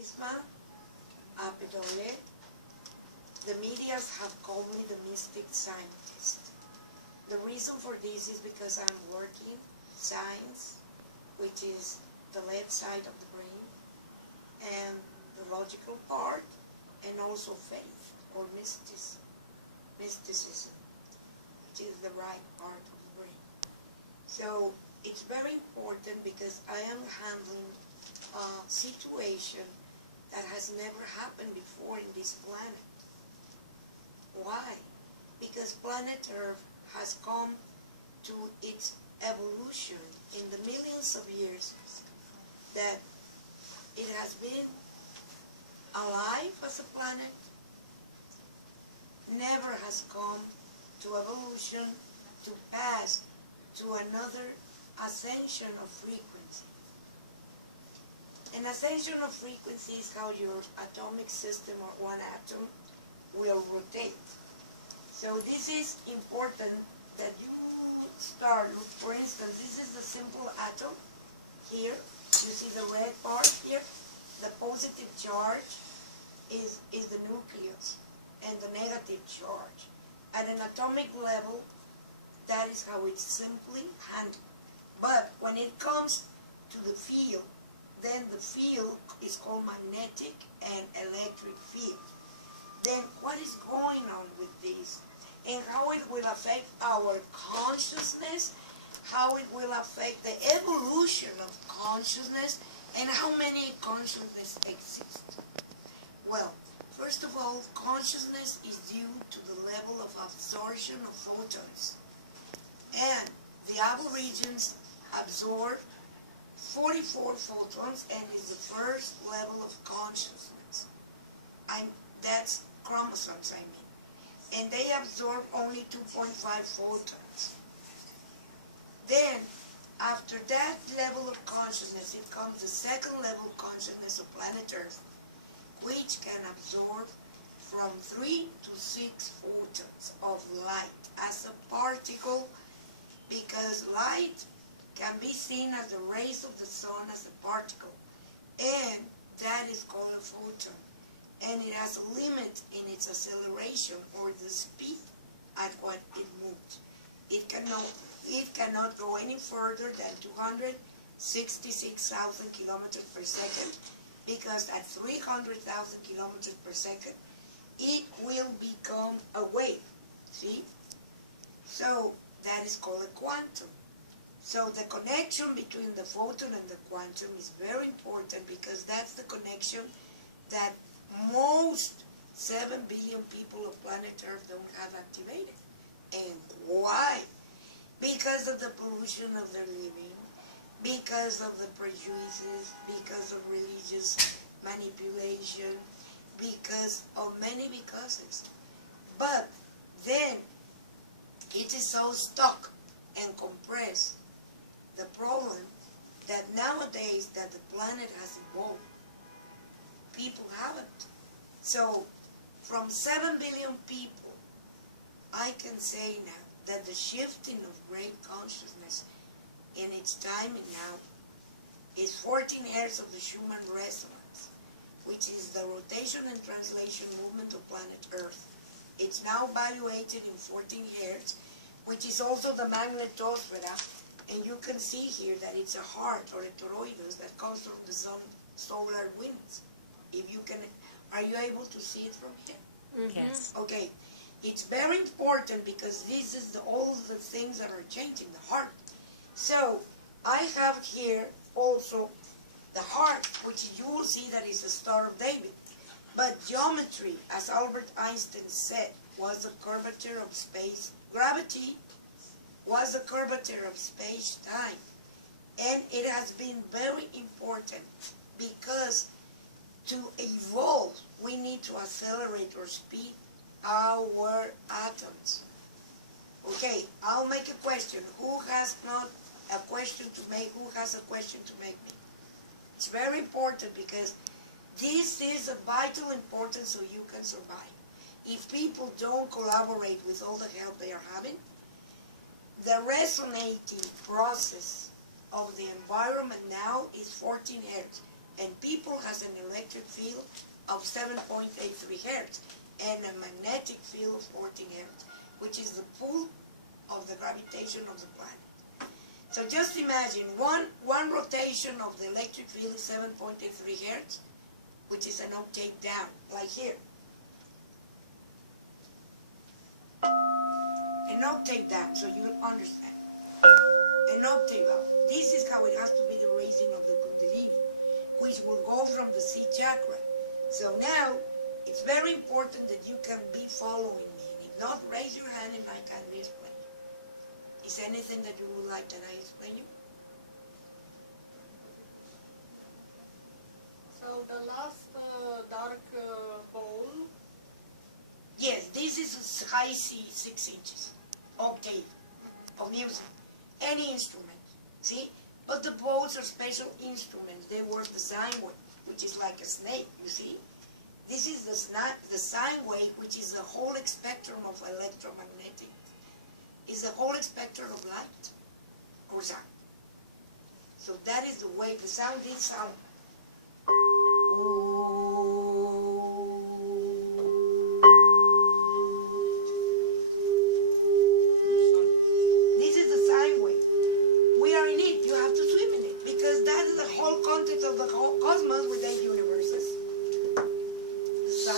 Karisma Appedole. The medias have called me the mystic scientist. The reason for this is because I'm working science, which is the left side of the brain, and the logical part, and also faith or mysticism, which is the right part of the brain. So it's very important because I am handling a situation that has never happened before in this planet. Why? Because planet Earth has come to its evolution in the millions of years that it has been alive as a planet, never has come to evolution to pass to another ascension of frequency. An ascension of frequency is how your atomic system or one atom will rotate. So this is important that you start, look, for instance, this is the simple atom here. You see the red part here? The positive charge is the nucleus and the negative charge. At an atomic level, that is how it's simply handled. But when it comes to the field, then the field is called magnetic and electric field. Then what is going on with this? And how it will affect our consciousness, how it will affect the evolution of consciousness, and how many consciousness exist. Well, first of all, consciousness is due to the level of absorption of photons. And the Aborigines absorb 44 photons and is the first level of consciousness. That's chromosomes, I mean. And they absorb only 2.5 photons. Then, after that level of consciousness, it comes the second level of consciousness of planet Earth, which can absorb from 3 to 6 photons of light as a particle, because light can be seen as the rays of the sun as a particle, and that is called a photon. And it has a limit in its acceleration or the speed at what it moves. It cannot go any further than 266,000 kilometers per second, because at 300,000 kilometers per second, it will become a wave. See? So that is called a quantum. So the connection between the photon and the quantum is very important, because that's the connection that most 7 billion people of planet Earth don't have activated. And why? Because of the pollution of their living, because of the prejudices, because of religious manipulation, because of many becauses. But then it is so stuck and compressed, the problem that nowadays that the planet has evolved, people haven't. So from 7 billion people, I can say now that the shifting of great consciousness in its timing now is 14 hertz of the Schumann resonance, which is the rotation and translation movement of planet Earth. It's now evaluated in 14 hertz, which is also the magnetosphere, and you can see here that it's a heart or a toroidus that comes from the sun, solar winds. If you can, are you able to see it from here? Mm-hmm. Yes. Okay. It's very important because this is all the things that are changing the heart. So I have here also the heart, which you will see that is the Star of David. But geometry, as Albert Einstein said, was the curvature of space. Gravity was the curvature of space-time. And it has been very important because to evolve, we need to accelerate or speed our atoms. Okay, I'll make a question. Who has not a question to make? Who has a question to make me? It's very important because this is of vital importance so you can survive. If people don't collaborate with all the help they are having, the resonating process of the environment now is 14 hertz. And people has an electric field of 7.83 hertz and a magnetic field of 14 hertz, which is the pull of the gravitation of the planet. So just imagine one rotation of the electric field is 7.83 hertz, which is an octave down, like here. An octave down, so you understand. An octave up. This is how it has to be the raising of the Kundalini, which will go from the C chakra. So now, it's very important that you can be following me. And if not, raise your hand and I can explain. Is anything that you would like that I explain you? So the last dark ball. Yes, this is a high C, 6 inches, octave of music. Any instrument, see? But the bows are special instruments. They work the sine wave, which is like a snake, you see? This is the sine wave, which is the whole spectrum of electromagnetic. Is the whole spectrum of light or sound. So that is the wave, the sound is sound. This is the sine wave. We are in it. You have to swim in it because that is the whole context of the whole cosmos with 8 universes.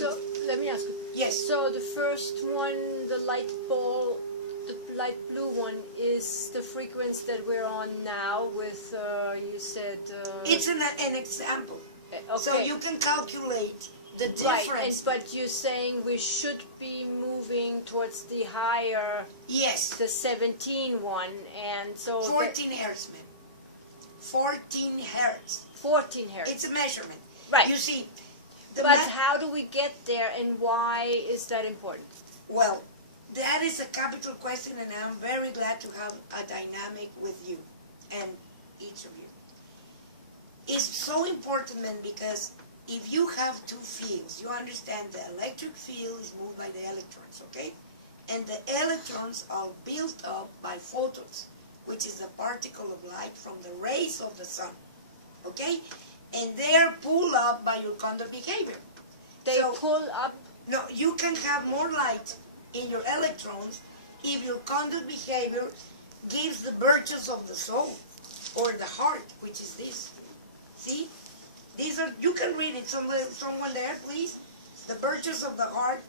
So let me ask you. Yes. So the first one, the light ball, the light blue one, is the frequency that we're on now with, you said... it's an example. Okay. So you can calculate the Right, difference. but you're saying we should be moving towards the higher, Yes. the 17 one, and so... 14 hertz, man. 14 hertz. 14 hertz. It's a measurement. Right. You see, But how do we get there, and why is that important? well, that is a capital question, and I'm very glad to have a dynamic with you and each of you. It's so important, man, because if you have two fields, you understand the electric field is moved by the electrons, okay? And the electrons are built up by photons, which is the particle of light from the rays of the sun, okay? And they're pulled up by your conduct behavior. They So- pull up... No, you can have more light in your electrons if your conduct behavior gives the virtues of the soul or the heart, which is this. See? These are, you can read it, someone there, please. The virtues of the heart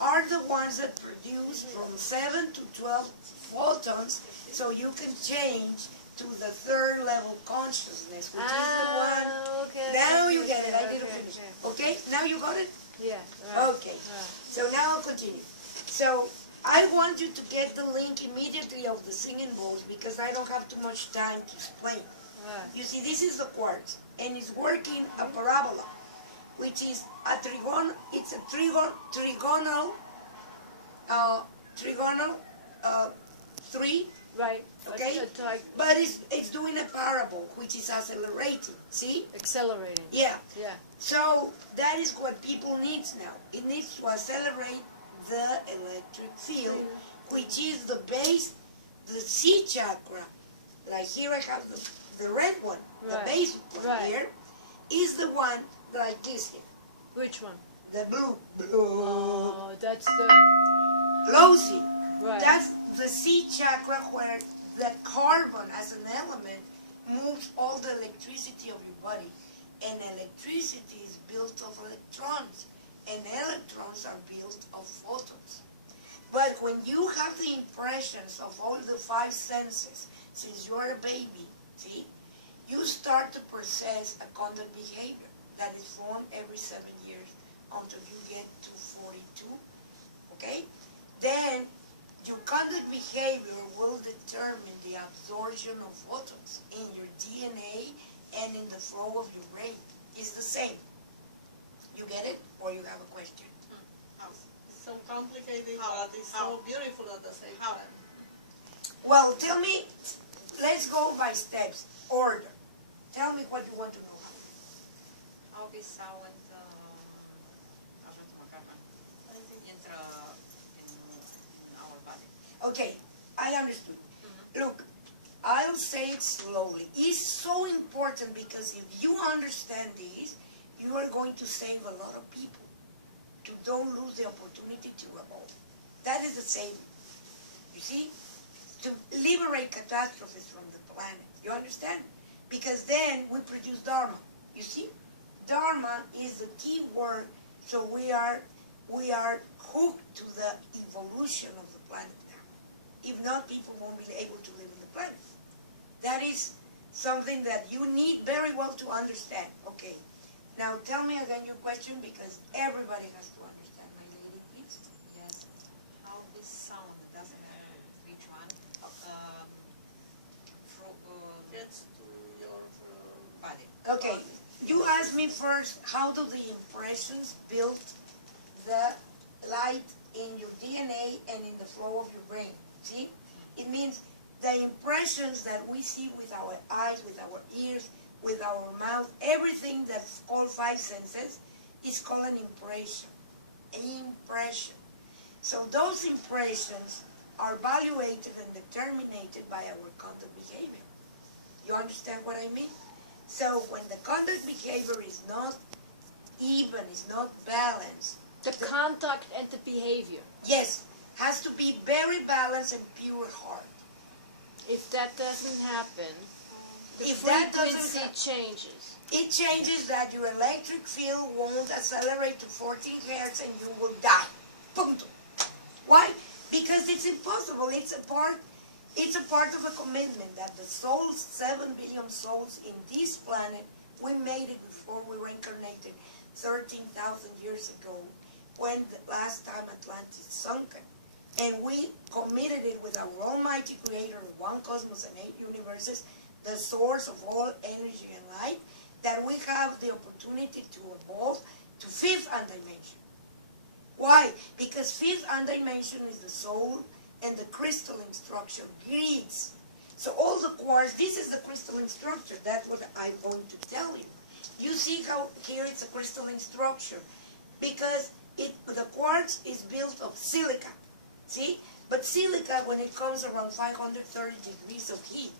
are the ones that produce from 7 to 12 photons, so you can change to the third level consciousness, which is the one. Okay. Now you get it, I didn't Okay, finish. okay. Okay, now you got it? Yeah. Okay, so now I'll continue. So I want you to get the link immediately of the singing bowls because I don't have too much time to explain. You see, this is the quartz, and it's working a parabola, which is a trigon. It's a trigonal, three. Right. Okay. Like But it's doing a parable, which is accelerating. See? accelerating. Yeah. Yeah. So that is what people needs now. It needs to accelerate the electric field, which is the base, the C chakra. Like here I have the red one, the Right. base one Right. here, is the one like this here, Which one? the blue. Oh, that's the... Low C. Right. That's the C chakra where the carbon as an element moves all the electricity of your body. And electricity is built of electrons. And electrons are built of photons. But when you have the impressions of all the 5 senses, since you are a baby, see, you start to process a conduct behavior that is formed every 7 years until you get to 42, okay? Then your conduct behavior will determine the absorption of photons in your DNA and in the flow of your brain. It's the same. You get it? Or you have a question? It's so complicated, but it's so beautiful at the same time. Well, tell me, let's go by steps, order. Tell me what you want to know. How the sound entra in our body. Okay, I understood. Look, I'll say it slowly. It's so important because if you understand this, you are going to save a lot of people. To don't lose the opportunity to evolve. That is the saving. You see? To liberate catastrophes from the planet. You understand? Because then we produce Dharma. You see? Dharma is the key word, so we are hooked to the evolution of the planet now. If not, people won't be able to live in the planet. That is something that you need very well to understand. Okay. Now tell me again your question because everybody has to understand. My lady, please. Yes. How we sound, doesn't matter which one. Gets to your Body. Okay. You asked me first, how do the impressions build the light in your DNA and in the flow of your brain? See? It means the impressions that we see with our eyes, with our ears, with our mouth, everything that's all five senses is called an impression. An impression. So those impressions are evaluated and determined by our conduct behavior. You understand what I mean? So when the conduct behavior is not even, is not balanced. The conduct and the behavior. Yes, has to be very balanced and pure heart. If that doesn't happen, the If that doesn't frequency changes. It changes that your electric field won't accelerate to 14 hertz and you will die. Punto. Why? Because it's impossible. It's a part of a commitment that the souls, 7 billion souls in this planet, we made it before we reincarnated 13,000 years ago when the last time Atlantis sunken. And we committed it with our almighty creator of one cosmos and 8 universes, the source of all energy and light, that we have the opportunity to evolve to fifth dimension. Why? Because fifth dimension is the soul and the crystalline structure, grids. So all the quartz, this is the crystalline structure. That's what I'm going to tell you. You see how here it's a crystalline structure because the quartz is built of silica. See? But silica, when it comes around 530 degrees of heat,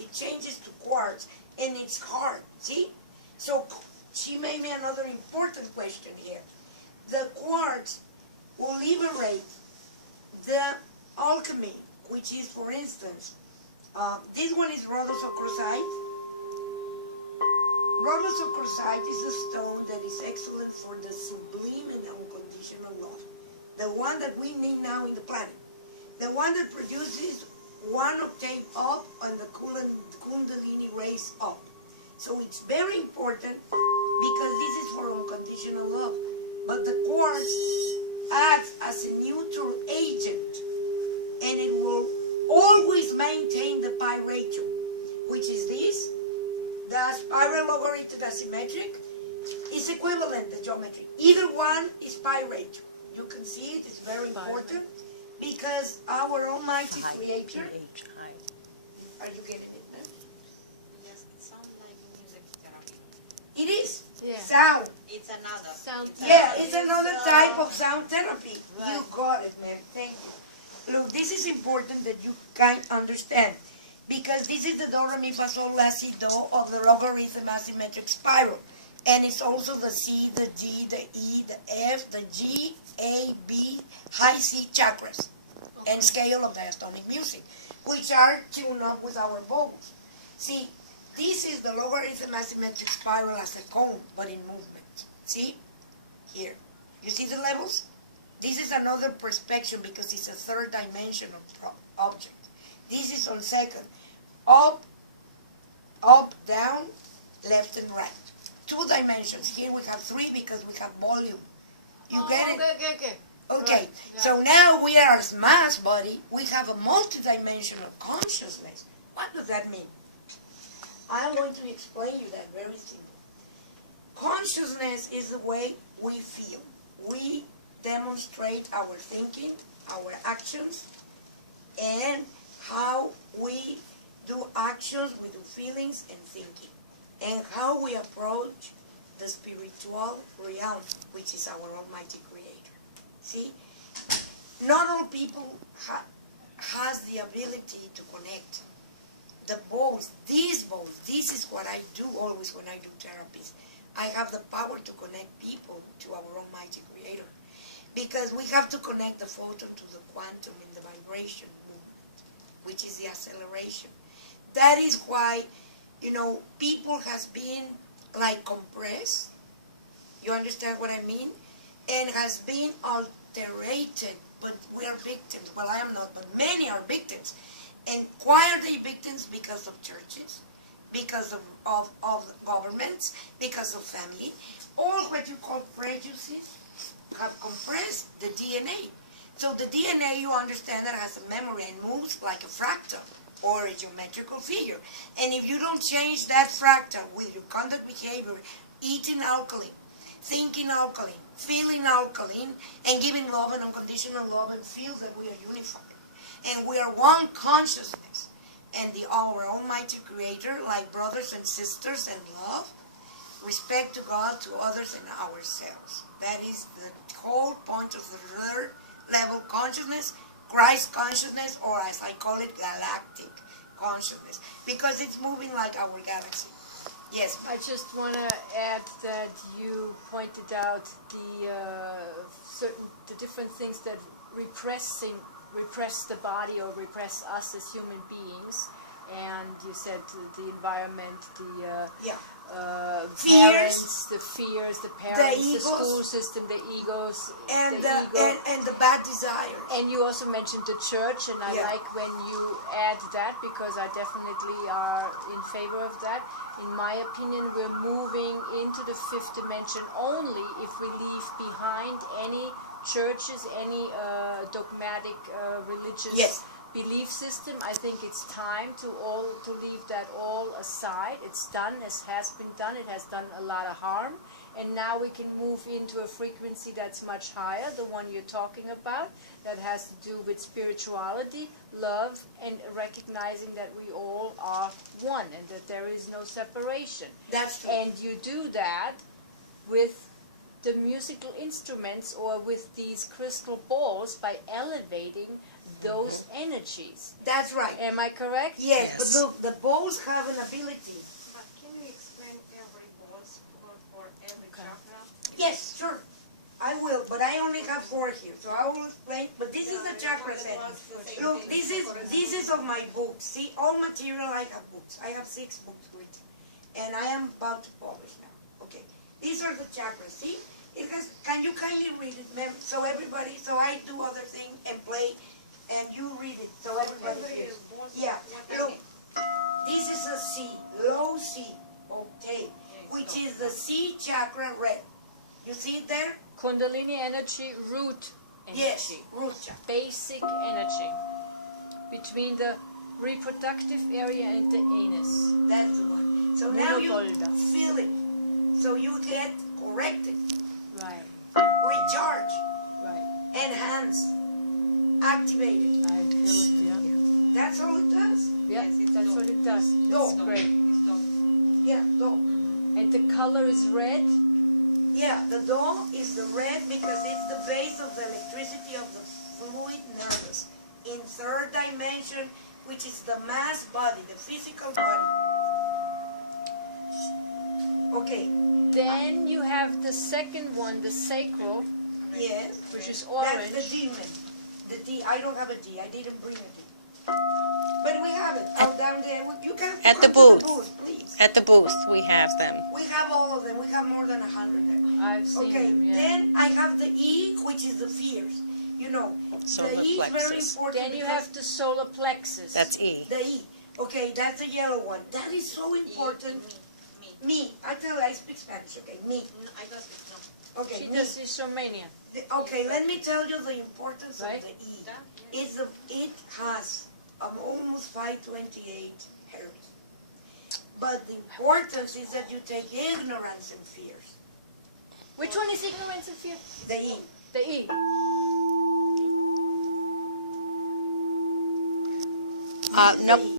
it changes to quartz and it's hard. See? So she made me another important question here. The quartz will liberate the alchemy, which is, for instance, this one is rhodochrosite. Rhodochrosite is a stone that is excellent for the sublime and unconditional love. The one that we need now in the planet. The one that produces 1 octave up and the Kundalini raise up. So it's very important because this is for unconditional love. But the quartz acts as a neutral agent and it will always maintain the pi ratio, which is this. The spiral logarithm asymmetric is equivalent to geometry. Either one is pi ratio. You can see it is very important because our almighty creator. Are you getting it now? Yes, it sounds like music therapy. It is. Yeah. Sound. It's another. Sound Yeah, it's another type of sound therapy. Right. You got it, man. Thank you. Look, this is important that you can understand because this is the do, re, mi, fa, sol, la, si, do of the logarithm asymmetric spiral. And it's also the C, the D, the E, the F, the G, A, B, high C chakras and scale of diatonic music, which are tuned up with our vocals. See, this is the logarithm asymmetric spiral as a cone, but in movement. See? Here. You see the levels? This is another perspective because it's a third dimension of object. This is on second. Up, up, down, left and right. 2 dimensions. Here we have 3 because we have volume. You get it? Okay. Okay. Right, yeah. So now we are as mass body. We have a multidimensional consciousness. What does that mean? I'm going to explain you that very simply. Consciousness is the way we feel. We demonstrate our thinking, our actions, and how we do actions, we do feelings and thinking, and how we approach the spiritual realm, which is our almighty creator. See? Not all people has the ability to connect. the bowls, these bowls, this is what I do always when I do therapies. I have the power to connect people to our Almighty Creator. Because we have to connect the photon to the quantum in the vibration movement, which is the acceleration. That is why, people has been like compressed. You understand what I mean? And has been alterated, but we are victims. Well, I am not, but many are victims. And why are they victims? Because of churches, because of governments, because of family. All what you call prejudices have compressed the DNA. So the DNA, you understand, that has a memory and moves like a fractal or a geometrical figure. And if you don't change that fractal with your conduct behavior, eating alkaline, thinking alkaline, feeling alkaline, and giving love and unconditional love, and feel that we are unified. And we are one consciousness. And our Almighty Creator, like brothers and sisters, and love, respect to God, to others, and ourselves. That is the whole point of the third level consciousness, Christ consciousness, or as I call it, galactic consciousness, because it's moving like our galaxy. Yes. I just want to add that you pointed out the different things that repress the body or repress us as human beings, and you said the environment, the parents, the fears, the parents, the school system, the egos, and the ego. and the bad desires. And you also mentioned the church, and I like when you add that, because I definitely are in favor of that. In my opinion, we're moving into the fifth dimension only if we leave behind any churches, any dogmatic religious belief system. I think it's time to leave that all aside. It's done, as has been done. It has done a lot of harm, and now we can move into a frequency that's much higher, the one you're talking about, that has to do with spirituality, love, and recognizing that we all are one and that there is no separation. That's true. And you do that with the musical instruments or with these crystal balls by elevating those energies. That's right. Am I correct? Yes, but look, the balls have an ability. But can you explain every ball's for every chakra? Yes, sure. I will, but I only have 4 here, so I will explain. But this is the chakra set. Look, this is of my books. See, all material, I have books. I have 6 books written, and I am about to publish now. Okay, these are the chakras. See, it has. Can you kindly read it, so everybody? So I do other thing and play, and you read it, so everybody hears. Yeah. Look, this is a C, low C, okay, which is the C chakra red. You see it there? Kundalini energy, root energy. Yes, root chakra. Basic energy. Between the reproductive area and the anus. That's the one. So now you Bolda. feel it. So you get corrected, Right, recharge, right. enhance, activated. I feel it, yeah. That's all it does. Yeah, that's what it does. No. It's great. Yeah, no. And the color is red? Yeah, the dome is the red because it's the base of the electricity of the fluid nervous in third dimension, which is the mass body, the physical body. Okay. Then you have the second one, the sacral, Yes. which is orange. That's the demon. The D. I don't have a D. I didn't bring a D. But we have it. Out down there. You can At come the to booth. please. At the booth, we have them. We have all of them. We have more than 100 there. I've seen Okay, them, yeah. then I have the E, which is the fears. You know, Solar the E is very plexus. important. Then you because have the solar plexus. That's E. the E. Okay, that's the yellow one. That is so important. Me. I tell you, I speak Spanish. Okay, me. I don't know. Okay, She me. does is Romanian. Okay, let me tell you the importance Right. of the E. It has almost 528 hertz. But the importance is that you take ignorance and fears. Which one is ignorance and fear? The E. The E. Nope.